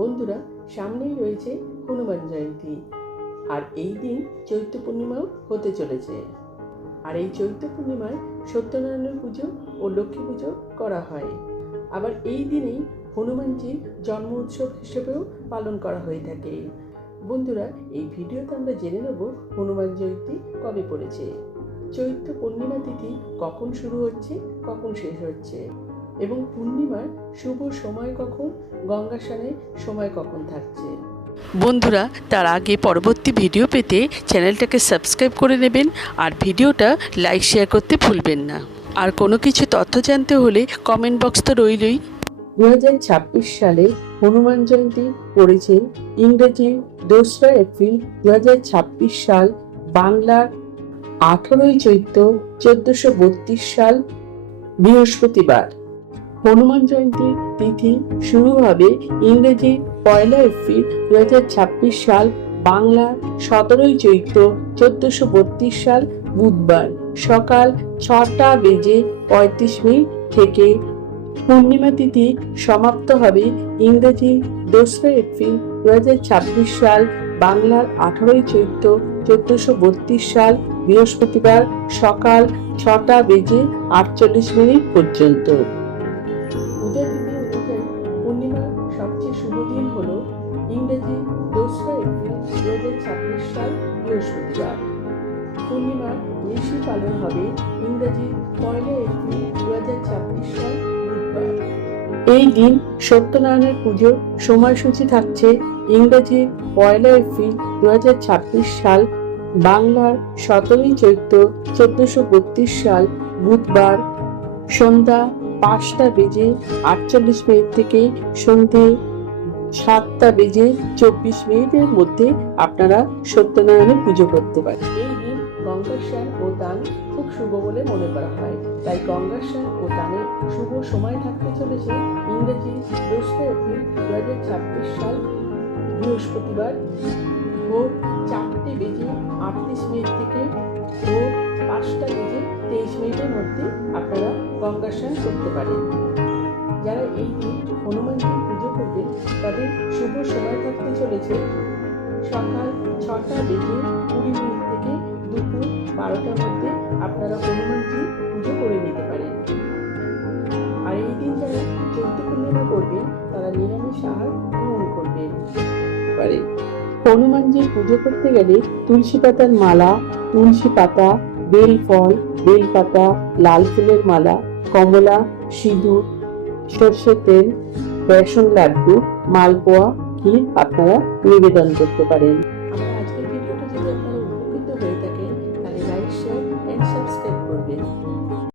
বন্ধুরা, সামনেই রয়েছে হনুমান জয়ন্তী, আর এই দিন চৈত্র পূর্ণিমাও হতে চলেছে। আর এই চৈত্র পূর্ণিমায় সত্যনারায়ণের পুজো ও লক্ষ্মী পুজো করা হয়। আবার এই দিনেই হনুমানজির জন্ম উৎসব হিসেবেও পালন করা হয়ে থাকে। বন্ধুরা, এই ভিডিওতে আমরা জেনে নেব হনুমান জয়ন্তী কবে পড়েছে, চৈত্র পূর্ণিমা তিথি কখন শুরু হচ্ছে, কখন শেষ হচ্ছে, এবং পূর্ণিমার শুভ সময় কখন, গঙ্গা স্নানের সময় কখন থাকছে। বন্ধুরা, তার আগে পরবর্তী ভিডিও পেতে চ্যানেলটাকে সাবস্ক্রাইব করে নেবেন আর ভিডিওটা লাইক শেয়ার করতে ভুলবেন না। আর কোনো কিছু তথ্য জানতে হলে কমেন্ট বক্স তো রইলই। 2026 সালে হনুমান জয়ন্তী পড়েছে ইংরেজি 2রা এপ্রিল 2026 সাল, বাংলার 18ই চৈত্র 1432 সাল বৃহস্পতিবার। হনুমান জয়ন্তী তিথি শুরু হবে ইংরেজি 1 এপ্রিল 2026 সাল, বাংলা 17ই চৈত্র 1432 সাল বুধবার সকাল 6:35 থেকে। পূর্ণিমা তিথি সমাপ্ত হবে ইংরেজি 2রা এপ্রিল 2026 সাল, বাংলার 18ই চৈত্র 1432 সাল বৃহস্পতিবার সকাল 6:48 পর্যন্ত। উদয় তিথি অনুযায়ী পূর্ণিমার সবচেয়ে শুভ দিন হল ইংরেজি 2রা এপ্রিল 2026 সাল বৃহস্পতিবার। পূর্ণিমার ঋষি পালন হবে ইংরেজি 1 এপ্রিল 2026 সাল বুধবার। এই দিন সত্যনারায়ণের পুজোর সময়সূচি থাকছে ইংরেজি 1 এপ্রিল 2026 সাল, বাংলার 17ই চৈত্র 1432 সাল বুধবার সন্ধ্যা 5:48 থেকে সন্ধে 7:24 মধ্যে আপনারা সত্যনারায়ণের পুজো করতে পারেন। এই দিন গঙ্গা স্নান ও দান খুব শুভ বলে মনে করা হয়, তাই গঙ্গা স্নান ও দানের শুভ সময় থাকতে চলেছে ইংরেজি 2রা এপ্রিল 2026 সাল বৃহস্পতিবার ভোর 4:38 থেকে ভোর 5:23 মধ্যে আপনারা গঙ্গা স্নান করতে পারেন। যারা এই দিন হনুমানজির পুজো করবেন তাদের শুভ সময় থাকতে চলেছে সকাল 6:20 থেকে দুপুর 12টার মধ্যে আপনারা হনুমানজির পুজো করে নিতে পারেন। আর এই দিন যারা চৈত্র পূর্ণিমা করবেন তারা নিরামিষ আহার গ্রহণ করবেন। হনুমানজির পুজো করতে গেলে তুলসী পাতার মালা, তুলসী পাতা, বেল ফল, বেল পাতা, লাল ফুলের মালা, কমলা, সিঁদুর, সর্ষের তেল, বেসন লাড্ডু, মালপোয়া, ক্ষীর আপনারা নিবেদন করতে পারেন।